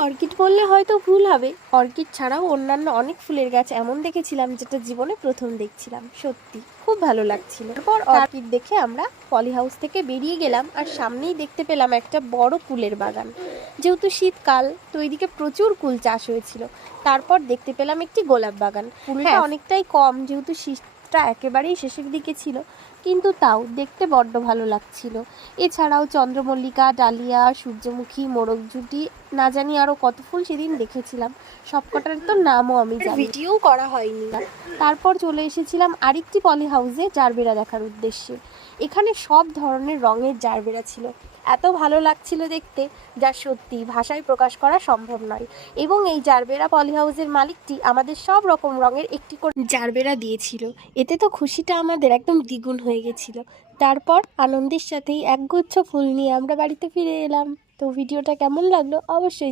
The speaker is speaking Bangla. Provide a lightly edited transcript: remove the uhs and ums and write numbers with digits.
অর্কিড বললে হয়তো ভুল হবে, অর্কিড ছাড়াও অন্যান্য অনেক ফুলের গাছ এমন দেখেছিলাম যেটা জীবনে প্রথম দেখছিলাম। সত্যি খুব ভালো লাগছিল। তারপর অর্কিড দেখে আমরা পলি হাউস থেকে বেরিয়ে গেলাম, আর সামনেই দেখতে পেলাম একটা বড় কুলের বাগান। যেহেতু শীতকাল, তো ওইদিকে প্রচুর কুল চাষ হয়েছিল। তারপর দেখতে পেলাম একটি গোলাপ বাগান। ফুলটা অনেকটাই কম, যেহেতু শীতটা একেবারেই শেষের দিকে ছিল, কিন্তু তাও দেখতে বড্ড ভালো লাগছিল। এছাড়াও চন্দ্রমল্লিকা, ডালিয়া, সূর্যমুখী, মোরগজুটি, না জানি আরও কত ফুল সেদিন দেখেছিলাম। সবকটার তো নামও আমি জানি, ভিডিও করা হয়নি। তারপর চলে এসেছিলাম আরেকটি পলি হাউসে জারবেরা দেখার উদ্দেশ্যে। এখানে সব ধরনের রঙের জারবেরা ছিল, এত ভালো লাগছিল দেখতে, যা সত্যি ভাষায় প্রকাশ করা সম্ভব নয়। এবং এই জারবেরা পলি হাউসের মালিকটি আমাদের সব রকম রঙের একটি করে জারবেরা দিয়েছিল। এতে তো খুশিটা আমাদের একদম দ্বিগুণ হয়ে গেছিল। তারপর আনন্দের সাথেই একগুচ্ছ ফুল নিয়ে আমরা বাড়িতে ফিরে এলাম। তো ভিডিওটা কেমন লাগলো অবশ্যই